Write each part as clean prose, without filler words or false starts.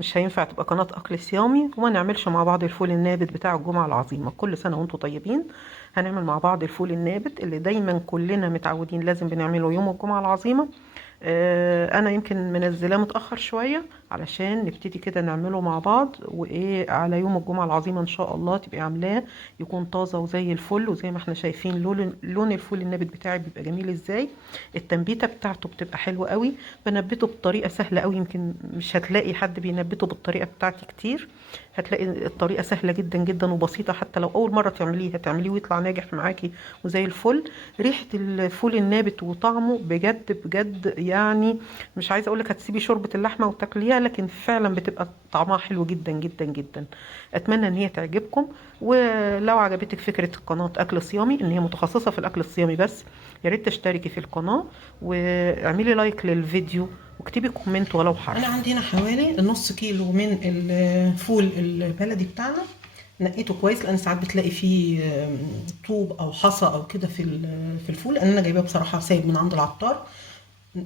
مش هينفع تبقى قناة اكل صيامي وما نعملش مع بعض الفول النابت بتاع الجمعة العظيمة. كل سنة وانتم طيبين. هنعمل مع بعض الفول النابت اللي دايما كلنا متعودين لازم بنعمله يوم الجمعة العظيمة. انا يمكن منزلاه متاخر شويه علشان نبتدي كده نعمله مع بعض، وايه على يوم الجمعه العظيمه ان شاء الله تبقي عاملاه يكون طازه وزي الفل. وزي ما احنا شايفين لون الفول النابت بتاعي بيبقى جميل ازاي. التنبيته بتاعته بتبقى حلوه قوي. بنبته بطريقه سهله قوي، يمكن مش هتلاقي حد بينبته بالطريقه بتاعتي كتير. هتلاقي الطريقه سهله جدا جدا وبسيطه، حتى لو اول مره تعمليه ويطلع ناجح معاكي وزي الفل. ريحه الفول النابت وطعمه بجد بجد يعني مش عايزه اقولك هتسيبي شوربه اللحمه وتاكليها، لكن فعلا بتبقى طعمها حلو جدا جدا جدا. اتمنى ان هي تعجبكم. ولو عجبتك فكره قناه اكل صيامي ان هي متخصصه في الاكل الصيامي بس، يا ريت تشتركي في القناه واعملي لايك للفيديو واكتبي كومنت ولو حرف. انا عندي هنا حوالي نص كيلو من الفول البلدي بتاعنا. نقيته كويس لان ساعات بتلاقي فيه طوب او حصى او كده في الفول. انا جايباه بصراحه سايب من عند العطار.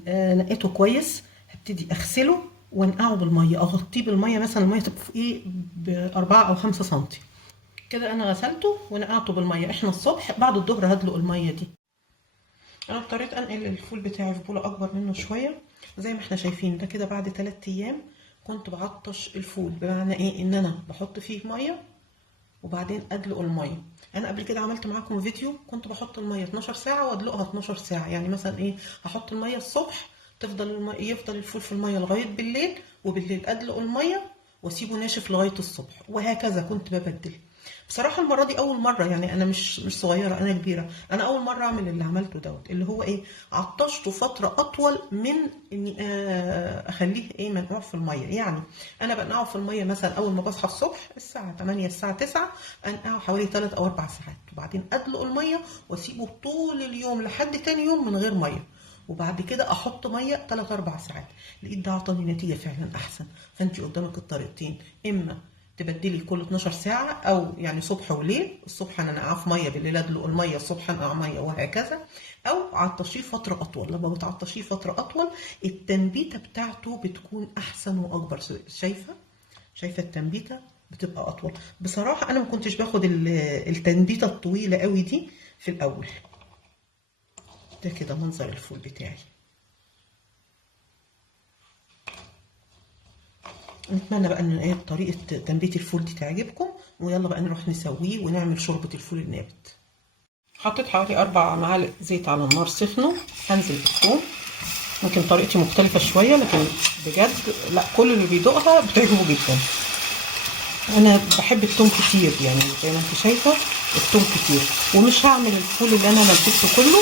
نقيته كويس. هبتدي اغسله وانقعه بالميه، اغطيه بالميه، مثلا الميه تبقى في ايه ب4 او 5 سنتي كده. انا غسلته ونقعته بالميه. احنا الصبح بعد الظهر هدلق الميه دي. انا اضطريت انقل الفول بتاعي في بوله اكبر منه شويه. زي ما احنا شايفين ده كده بعد 3 ايام. كنت بعطش الفول بمعنى ايه؟ ان انا بحط فيه ميه وبعدين ادلق الميه. انا قبل كده عملت معاكم فيديو كنت بحط الميه 12 ساعه وادلقها 12 ساعه. يعني مثلا ايه، احط الميه الصبح يفضل الفول في الميه لغايه بالليل، وبالليل ادلق الميه واسيبه ناشف لغايه الصبح، وهكذا كنت ببدل. بصراحه المره دي اول مره، يعني انا مش صغيره، انا كبيره، انا اول مره اعمل اللي عملته دوت، اللي هو ايه، عطشته فتره اطول من اني اخليه ايه منقوع في الميه. يعني انا بنقعه في الميه مثلا اول ما بصحى الصبح الساعه 8 الساعه 9، انقعه حوالي 3 او 4 ساعات، وبعدين ادلق الميه واسيبه طول اليوم لحد تاني يوم من غير ميه، وبعد كده احط ميه 3 4 ساعات. لقيت ده عطاني نتيجه فعلا احسن. فانت قدامك الطريقتين، اما تبدلي كل 12 ساعة، أو يعني صبح وليل، الصبح أنا أنقعه في مية، بالليل أدلق المية، الصبح أنقع مية، وهكذا. أو عطشيه فترة أطول. لما بتعطشيه فترة أطول التنبيتة بتاعته بتكون أحسن وأكبر. شايفة التنبيتة بتبقى أطول. بصراحة أنا ما كنتش باخد التنبيتة الطويلة قوي دي في الأول. ده كده منظر الفول بتاعي. نتمنى بقى ان ايه طريقه تنبيت الفول دي تعجبكم، ويلا بقى نروح نسويه ونعمل شوربه الفول النابت. حطيت حوالي 4 معالق زيت على النار سخنوا. هنزل بالثوم. ممكن طريقتي مختلفه شويه، لكن بجد لا، كل اللي بيدوقها بتعجبه جدا. انا بحب الثوم كتير، يعني زي ما انت شايفه الثوم كتير. ومش هعمل الفول اللي انا نبته كله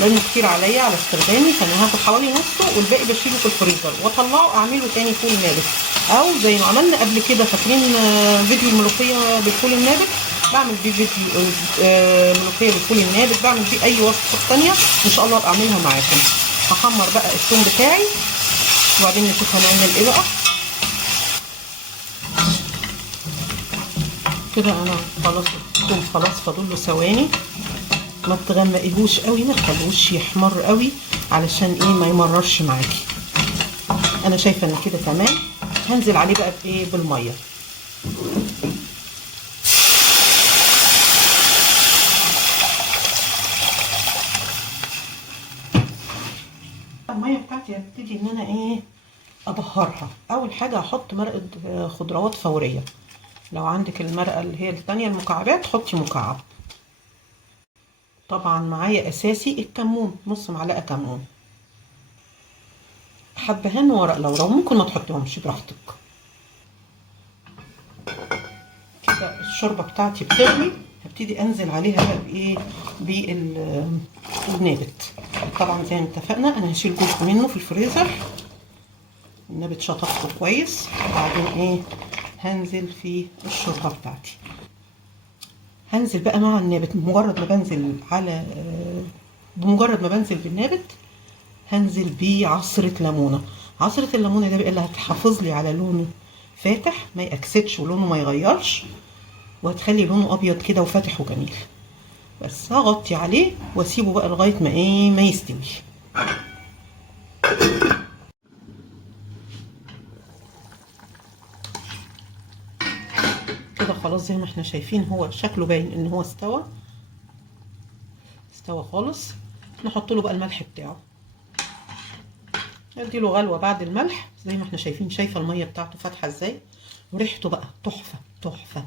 لانه كتير عليا على استخدامي، فانا هاخد حوالي نصه والباقي بشيله في الفريزر واطلعه اعمله تاني فول نابت. او زي ما عملنا قبل كده، فاكرين فيديو الملوخيه بالفول النابت؟ بعمل بيه فيديو ملوخيه بالفول النابت، بعمل بيه اي وصفه ثانيه ان شاء الله ابقى اعملها معاكم. هحمر بقى الثوم بتاعي وبعدين نشوف هنعمل ايه بقى. كده انا خلاص الثوم خلاص فاضل له ثواني. ما تغمقيهوش قوي، ما تخلوش يحمر قوي علشان ايه ما يمررش معاكي. انا شايفه ان كده تمام. هنزل عليه بقى بايه، بالميه. الميه بتاعتي هبتدي ان انا ايه ابهرها. اول حاجه هحط مرقه خضروات فوريه. لو عندك المرقه اللي هي الثانيه المكعبات حطي مكعب. طبعا معايا اساسي الكمون، نص معلقه كمون، حبهان ورق لورا، ممكن ما تحطيهمش براحتك. كده الشوربه بتاعتي بتغلي. هبتدي انزل عليها بقى بايه، بالنابت. طبعا زي ما اتفقنا انا هشيل جزء منه في الفريزر. النابت شطفته كويس. وبعدين ايه، هنزل في الشوربه بتاعتي. هنزل بقى مع النابت بمجرد ما بنزل بالنابت هنزل بيه عصرة ليمونة. عصرة الليمونة ده بقى اللي هتحافظ لي على لونه فاتح، ما يأكسدش ولونه ما يغيرش، وهتخلي لونه ابيض كده وفاتح وجميل. بس هغطي عليه واسيبه بقى لغايه ما يستوي. خلاص زي ما احنا شايفين هو شكله باين ان هو استوى خالص. نحط له بقى الملح بتاعه، نديله غلوه بعد الملح زي ما احنا شايفين. شايفه الميه بتاعته فاتحه ازاي، وريحته بقى تحفه تحفه.